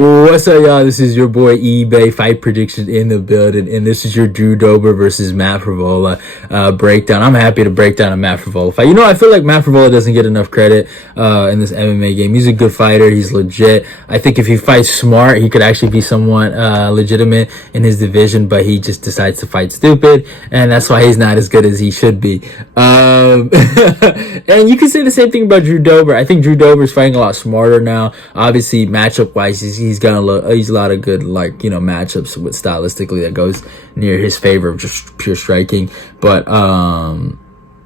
What's up, y'all? This is your boy eBay Fight Prediction in the building, and this is your Drew Dober versus Matt Frevola breakdown. I'm happy to break down a Matt Frevola fight. I feel like Matt Frevola doesn't get enough credit in this MMA game. He's a good fighter. He's legit. I think if he fights smart, he could actually be somewhat legitimate in his division, but he just decides to fight stupid, and that's why he's not as good as he should be. And you can say the same thing about Drew Dober. I think Drew Dober is fighting a lot smarter now. Obviously, matchup-wise, he's got a lot of good, matchups with stylistically that goes near his favor of just pure striking. But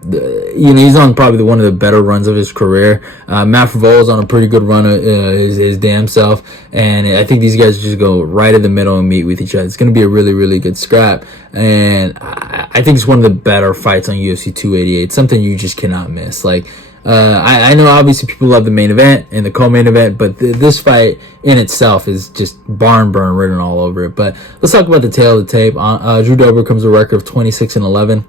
he's on probably one of the better runs of his career. Matt Frevola's on a pretty good run of his damn self, and I think these guys just go right in the middle and meet with each other. It's going to be a really, really good scrap, and I think it's one of the better fights on UFC 288. Something you just cannot miss. I know obviously people love the main event and the co-main event, but this fight in itself is just barn burn written all over it. But let's talk about the tail of the tape. Drew Dober comes with a record of 26-11.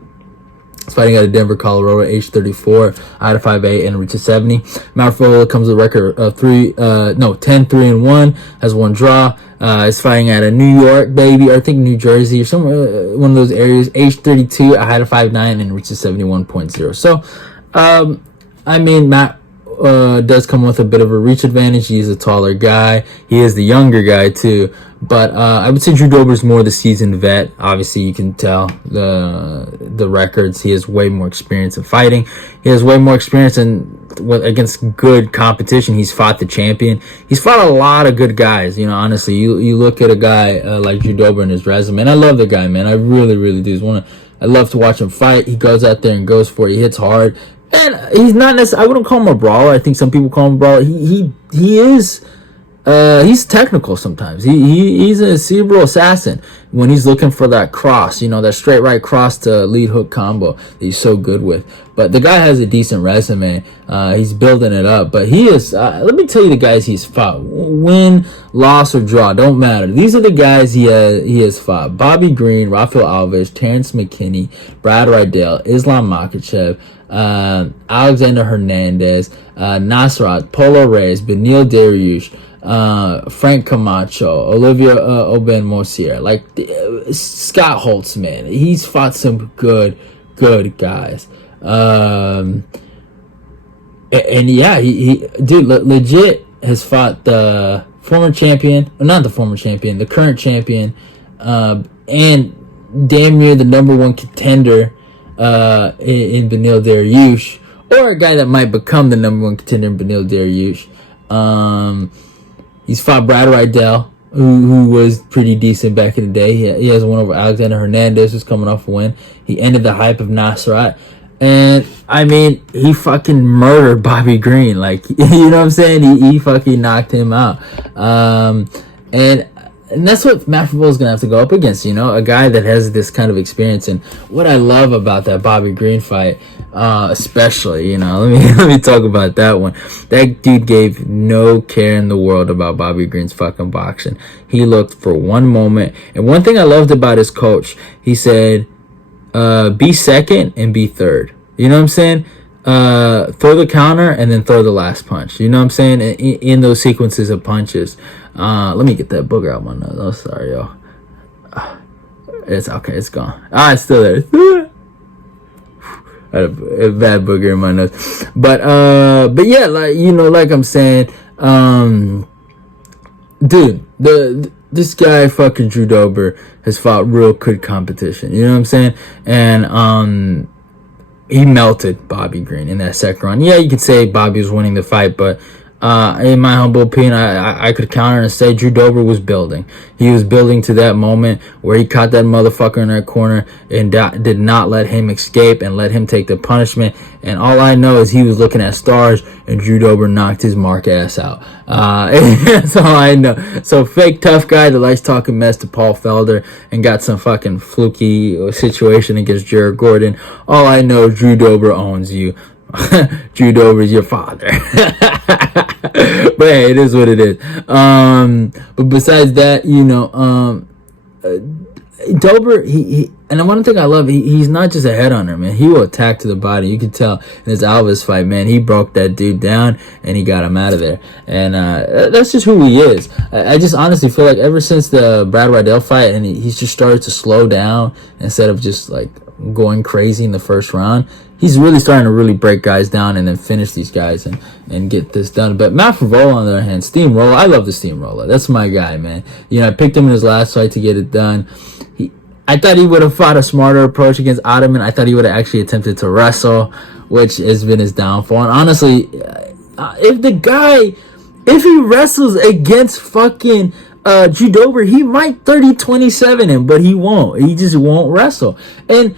He's fighting out of Denver, Colorado, age 34, out of 5'8", and reaches 70. Matt Frevola comes with a record of 10-3-1, has one draw. Is fighting out of New York, baby, or I think New Jersey, or somewhere, one of those areas. Age 32, out of 5'9", and reaches 71.0. So, Matt does come with a bit of a reach advantage. He's a taller guy. He is the younger guy, too. But I would say Drew Dober's more the seasoned vet. Obviously, you can tell the records. He has way more experience in fighting. He has way more experience against good competition. He's fought the champion. He's fought a lot of good guys. Honestly, you look at a guy like Drew Dober and his resume, and I love the guy, man. I really, really do. I love to watch him fight. He goes out there and goes for it. He hits hard. And he's not necessarily, I wouldn't call him a brawler. I think some people call him a brawler. He is, he's technical sometimes. He's a cerebral assassin when he's looking for that cross, that straight right cross to lead hook combo that he's so good with. But the guy has a decent resume. He's building it up. But he is, let me tell you the guys he's fought. Win, loss, or draw, don't matter. These are the guys he has fought. Bobby Green, Rafael Alves, Terrence McKinney, Brad Riddell, Islam Makhachev, Alexander Hernandez, Nasrat, Polo Reyes, Benil Dariush, Frank Camacho, Olivia Oben-Mosier, Scott Holtzman. He's fought some good guys. Legit has fought the former champion, not the former champion, the current champion, and damn near the number one contender in Benil Dariush, or a guy that might become the number one contender in Benil Dariush. He's fought Brad Riddell, who was pretty decent back in the day. He has one over Alexander Hernandez, who's coming off a win. He ended the hype of Nasrat. And, he fucking murdered Bobby Green. You know what I'm saying? He fucking knocked him out. And that's what Matt Frevola's going to have to go up against, a guy that has this kind of experience. And what I love about that Bobby Green fight, especially, let me talk about that one. That dude gave no care in the world about Bobby Green's fucking boxing. He looked for one moment. And one thing I loved about his coach, he said, be second and be third. You know what I'm saying? Throw the counter and then throw the last punch. You know what I'm saying? In those sequences of punches. Let me get that booger out my nose. Oh, sorry, yo. It's okay. It's gone. It's still there. I had a bad booger in my nose. But yeah, like I'm saying, dude, this guy fucking Drew Dober has fought real good competition. You know what I'm saying? And he melted Bobby Green in that second round. Yeah, you could say Bobby was winning the fight, but in my humble opinion, I could counter and say Drew Dober was building. He was building to that moment where he caught that motherfucker in that corner and did not let him escape and let him take the punishment. And all I know is he was looking at stars and Drew Dober knocked his mark ass out. That's all I know. So fake tough guy that likes talking mess to Paul Felder and got some fucking fluky situation against Jared Gordon. All I know is Drew Dober owns you. Drew Dober is your father. But hey, it is what it is. But besides that, Dober, And one thing I love, he's not just a headhunter, man. He will attack to the body. You can tell in his Alves fight, man. He broke that dude down and he got him out of there. And that's just who he is. I just honestly feel like ever since the Brad Riddell fight, and he's just started to slow down instead of just like going crazy in the first round. He's really starting to really break guys down and then finish these guys and get this done. But Matt Frevola, on the other hand, steamroller. I love the steamroller. That's my guy, man. You know, I picked him in his last fight to get it done. I thought he would have fought a smarter approach against Ottoman. I thought he would have actually attempted to wrestle, which has been his downfall. And honestly, if he wrestles against fucking Drew Dober, he might 30-27 him, but he won't. He just won't wrestle. And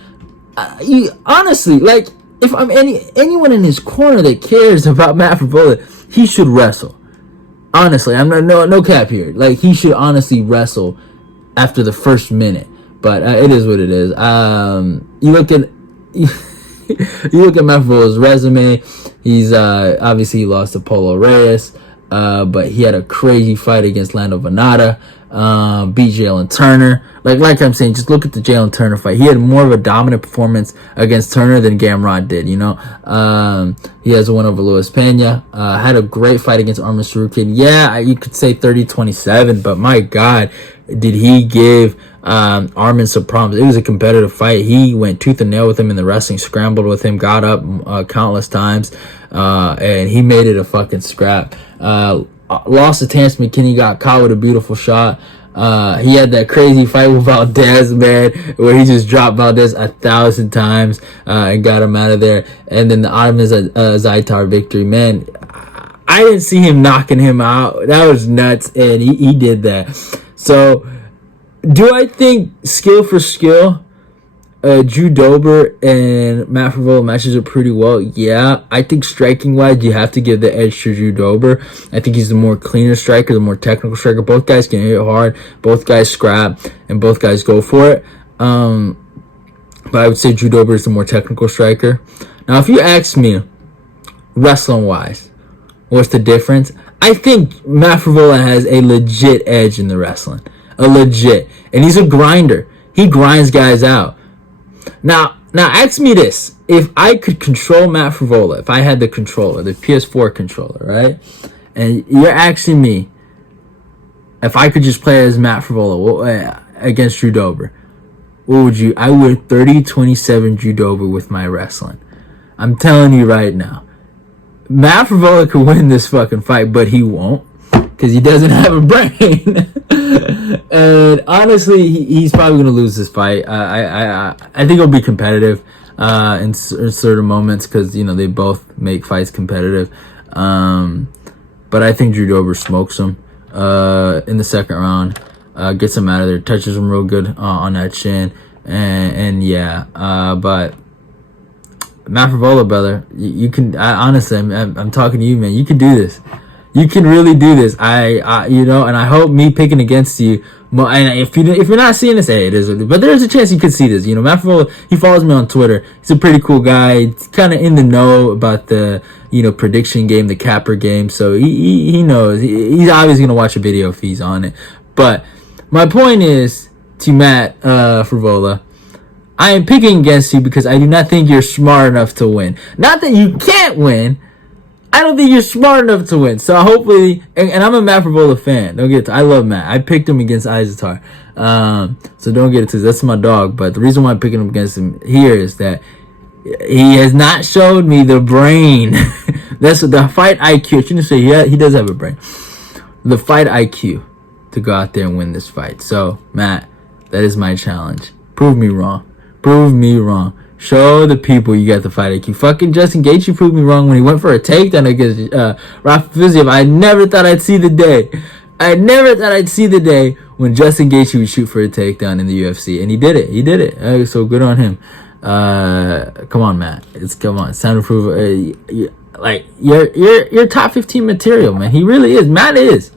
honestly, like, if I'm anyone in his corner that cares about Matt Frevola, he should wrestle. Honestly, I'm not no cap here. Like, he should honestly wrestle after the first minute. But it is what it is. You look at Matt Frevola's resume. He's obviously he lost to Polo Reyes, but he had a crazy fight against Lando Venata. Beat Jalen Turner. Like I'm saying, just look at the Jalen Turner fight. He had more of a dominant performance against Turner than Gamrot did. You know, he has a win over Luis Pena. Had a great fight against Arman Sarukian. Yeah, you could say 30-27, but my God, did he give Arman some problems. It was a competitive fight. He went tooth and nail with him in the wrestling, scrambled with him, got up countless times, and he made it a fucking scrap. Lost to Terrence McKinney, got caught with a beautiful shot. He had that crazy fight with Valdez, man, where he just dropped Valdez 1,000 times and got him out of there. And then the Ottoman Zaitar victory, man, I didn't see him knocking him out. That was nuts, and he did that. So, do I think skill for skill, Drew Dober and Matt Frevola matches up pretty well? Yeah. I think striking-wise, you have to give the edge to Drew Dober. I think he's the more cleaner striker, the more technical striker. Both guys can hit hard. Both guys scrap, and both guys go for it. But I would say Drew Dober is the more technical striker. Now, if you ask me, wrestling-wise, what's the difference? I think Matt Frevola has a legit edge in the wrestling. A legit. And he's a grinder. He grinds guys out. Now ask me this. If I could control Matt Frevola, if I had the controller, the PS4 controller, right? And you're asking me if I could just play as Matt Frevola against Drew Dober, what would you? I would 30-27 Drew Dober with my wrestling. I'm telling you right now. Matt Frevola could win this fucking fight, but he won't. Because he doesn't have a brain. And honestly, he's probably going to lose this fight. I think it'll be competitive in certain moments because, you know, they both make fights competitive. But I think Drew Dober smokes him in the second round. Gets him out of there. Touches him real good on that chin. And yeah. But Matt Frevola, brother, you can... honestly, I'm talking to you, man. You can do this. You can really do this. You know, and I hope me picking against you. And if you're not seeing this, hey, it is. But there's a chance you could see this. You know, Matt Frevola, he follows me on Twitter. He's a pretty cool guy. He's kind of in the know about the, you know, prediction game, the capper game. So he knows. He's obviously gonna watch a video if he's on it. But my point is to Matt Frevola, I am picking against you because I do not think you're smart enough to win. Not that you can't win. I don't think you're smart enough to win. So hopefully, and I'm a Matt Frevola fan. Don't get it to, I love Matt. I picked him against Izatar. So don't get it to, that's my dog. But the reason why I'm picking him against him here is that he has not showed me the brain. That's the fight IQ. I shouldn't say he does have a brain. The fight IQ to go out there and win this fight. So Matt, that is my challenge. Prove me wrong. Prove me wrong. Show the people you got the fight IQ. Fucking Justin Gaethje proved me wrong when he went for a takedown against Rafa Fiziev. I never thought I'd see the day. I never thought I'd see the day when Justin Gaethje would shoot for a takedown in the UFC, and he did it. He did it. So good on him. Come on, Matt. Come on. It's time to prove. Like you're top 15 material, man. He really is. Matt is.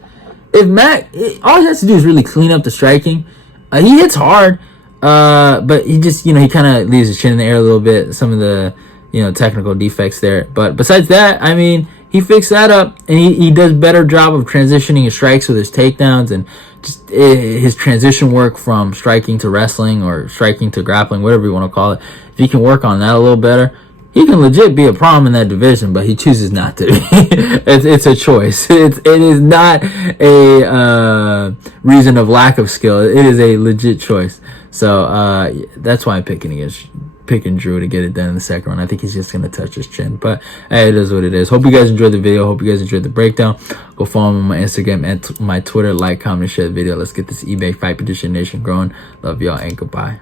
If Matt, all he has to do is really clean up the striking. He hits hard. But he just, you know, he kind of leaves his chin in the air a little bit. Some of the, you know, technical defects there. But besides that, I mean, he fixed that up, and he does better job of transitioning his strikes with his takedowns, and just his transition work from striking to wrestling or striking to grappling, whatever you want to call it. If he can work on that a little better, he can legit be a problem in that division, but he chooses not to. It's a choice. It is not a reason of lack of skill. It is a legit choice. So that's why I'm picking Drew to get it done in the second round. I think he's just going to touch his chin. But hey, it is what it is. Hope you guys enjoyed the video. Hope you guys enjoyed the breakdown. Go follow me on my Instagram and my Twitter. Like, comment, share the video. Let's get this eBay Fight Petition Nation growing. Love y'all and goodbye.